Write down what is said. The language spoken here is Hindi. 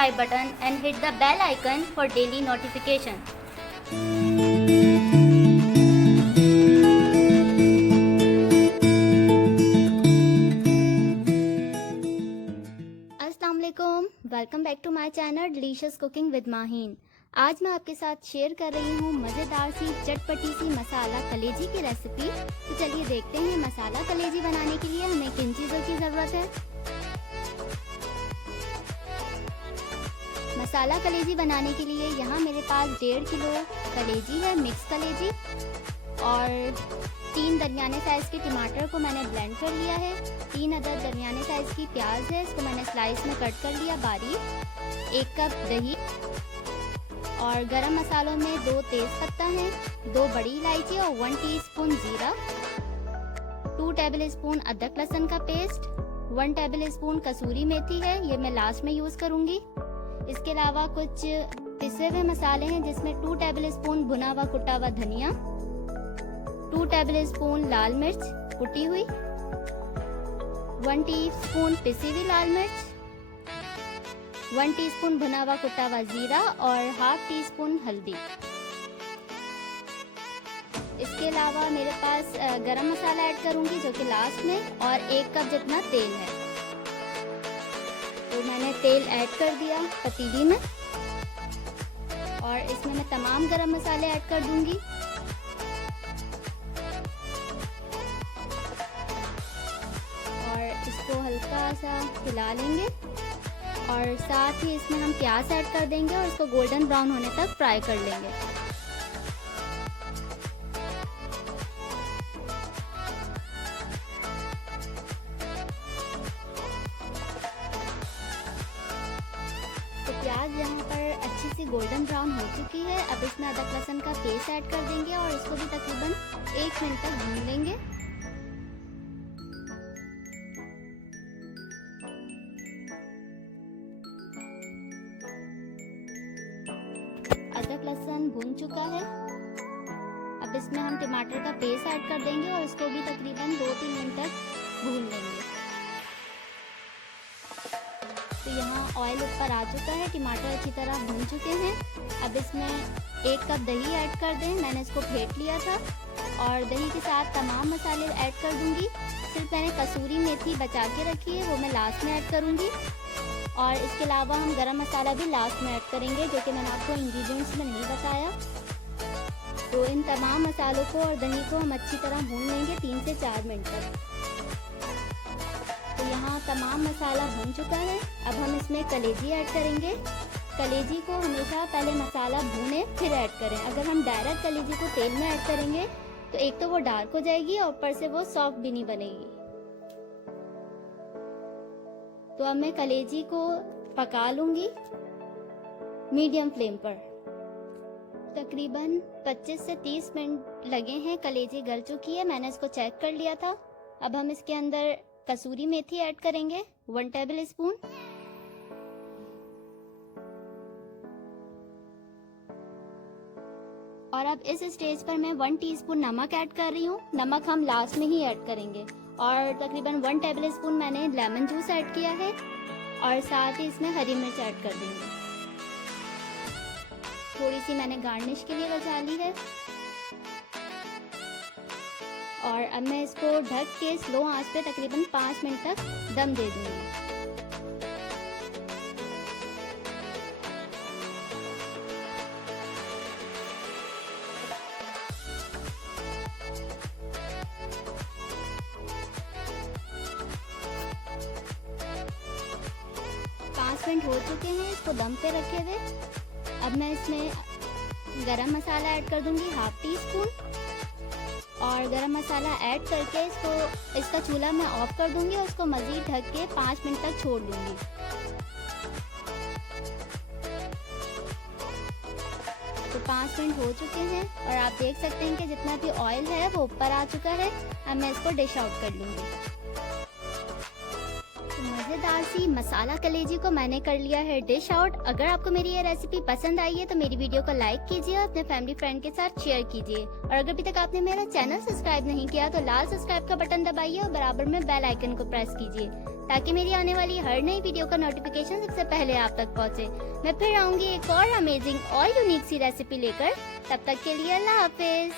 subscribe button and hit the bell icon for daily notification. अस्सलाम वालेकुम, welcome back to my channel delicious cooking with Maheen. आज मैं आपके साथ शेयर कर रही हूँ मज़ेदार सी चटपटी सी मसाला कलेजी की रेसिपी। तो चलिए देखते हैं मसाला कलेजी बनाने के लिए हमें किन चीज़ों की ज़रूरत है। मसाला कलेजी बनाने के लिए यहाँ मेरे पास 1.5 किलो कलेजी है, मिक्स कलेजी, और 3 दरमियाने साइज़ के टमाटर को मैंने ब्लेंड कर लिया है। 3 अदद दरमियाने साइज़ की प्याज है, इसको मैंने स्लाइस में कट कर लिया बारीक। 1 कप दही, और गरम मसालों में 2 तेज़ पत्ता हैं, 2 बड़ी इलायची और 1 टीस्पून जीरा, 2 टेबल स्पून अदरक लहसुन का पेस्ट, 1 टेबल स्पून कसूरी मेथी है, ये मैं लास्ट में यूज़ करूँगी। इसके अलावा कुछ पिसे हुए मसाले हैं जिसमें 2 टेबल स्पून भुना हुआ कुटा हुआ धनिया, 2 टेबल स्पून लाल मिर्च कुटी हुई, 1 टीस्पून पिसी हुई लाल मिर्च, 1 टीस्पून भुना हुआ कुटा हुआ जीरा और हाफ टीस्पून हल्दी। इसके अलावा मेरे पास गरम मसाला ऐड करूंगी जो कि लास्ट में, और 1 कप जितना तेल है। तो मैंने तेल ऐड कर दिया पतीली में, और इसमें मैं तमाम गरम मसाले ऐड कर दूंगी। और इसको हल्का सा हिला लेंगे, और साथ ही इसमें हम प्याज ऐड कर देंगे और इसको गोल्डन ब्राउन होने तक फ्राई कर लेंगे। तो प्याज यहाँ पर अच्छी सी गोल्डन ब्राउन हो चुकी है। अब इसमें अदरक लहसुन का पेस्ट ऐड कर देंगे और इसको भी तकरीबन 1 मिनट तक भून लेंगे। अदरक लहसुन भून चुका है। अब इसमें हम टमाटर का पेस्ट ऐड कर देंगे और इसको भी तकरीबन 2-3 मिनट तक भून लेंगे। तो यहाँ ऑयल ऊपर आ चुका है, टमाटर अच्छी तरह भून चुके हैं। अब इसमें 1 कप दही ऐड कर दें, मैंने इसको फेंट लिया था, और दही के साथ तमाम मसाले ऐड कर दूंगी। सिर्फ मैंने कसूरी मेथी बचा के रखी है, वो मैं लास्ट में ऐड करूंगी। और इसके अलावा हम गरम मसाला भी लास्ट में ऐड करेंगे, जो कि मैंने आपको इंग्रेडिएंट्स में नहीं बताया। तो इन तमाम मसालों को और दही को हम अच्छी तरह भून लेंगे 3 से 4 मिनट तक। तो यहाँ तमाम मसाला भून चुका है। अब हम इसमें कलेजी ऐड करेंगे। कलेजी को हमेशा पहले मसाला भूने फिर ऐड करें। अगर हम डायरेक्ट कलेजी को तेल में ऐड करेंगे तो एक तो वो डार्क हो जाएगी और ऊपर से वो सॉफ्ट भी नहीं बनेगी। तो अब मैं कलेजी को पका लूंगी मीडियम फ्लेम पर। तकरीबन 25 से 30 मिनट लगे हैं, कलेजी गल चुकी है, मैंने इसको चेक कर लिया था। अब हम इसके अंदर कसूरी मेथी ऐड करेंगे 1 टेबल स्पून, और अब इस स्टेज पर मैं 1 टीस्पून नमक ऐड कर रही हूँ। नमक हम लास्ट में ही ऐड करेंगे। और तकरीबन 1 टेबल स्पून मैंने लेमन जूस ऐड किया है, और साथ ही इसमें हरी मिर्च ऐड कर देंगे। थोड़ी सी मैंने गार्निश के लिए बचा ली है। और अब मैं इसको ढक के स्लो आंच पे तकरीबन 5 मिनट तक दम दे दूंगी। मिनट हो चुके हैं इसको दम पे रखे हुए। अब मैं इसमें गरम मसाला ऐड कर दूंगी 1/2 टीस्पून, और गरम मसाला ऐड करके इसका चूल्हा मैं ऑफ कर दूंगी और इसको मज़ीद ढक के 5 मिनट तक छोड़ दूंगी। तो 5 मिनट हो चुके हैं और आप देख सकते हैं कि जितना भी ऑयल है वो ऊपर आ चुका है। अब मैं इसको डिश आउट कर लूंगी। मज़ेदार सी मसाला कलेजी को मैंने कर लिया है डिश आउट। अगर आपको मेरी ये रेसिपी पसंद आई है तो मेरी वीडियो को लाइक कीजिए और अपने फैमिली फ्रेंड के साथ शेयर कीजिए। और अगर अभी तक आपने मेरा चैनल सब्सक्राइब नहीं किया तो लाल सब्सक्राइब का बटन दबाइए और बराबर में बेल आइकन को प्रेस कीजिए ताकि मेरी आने वाली हर नई वीडियो का नोटिफिकेशन सबसे पहले आप तक पहुंचे। मैं फिर आऊंगी एक और अमेजिंग और यूनिक सी रेसिपी लेकर। तब तक के लिए अल्लाह हाफिज।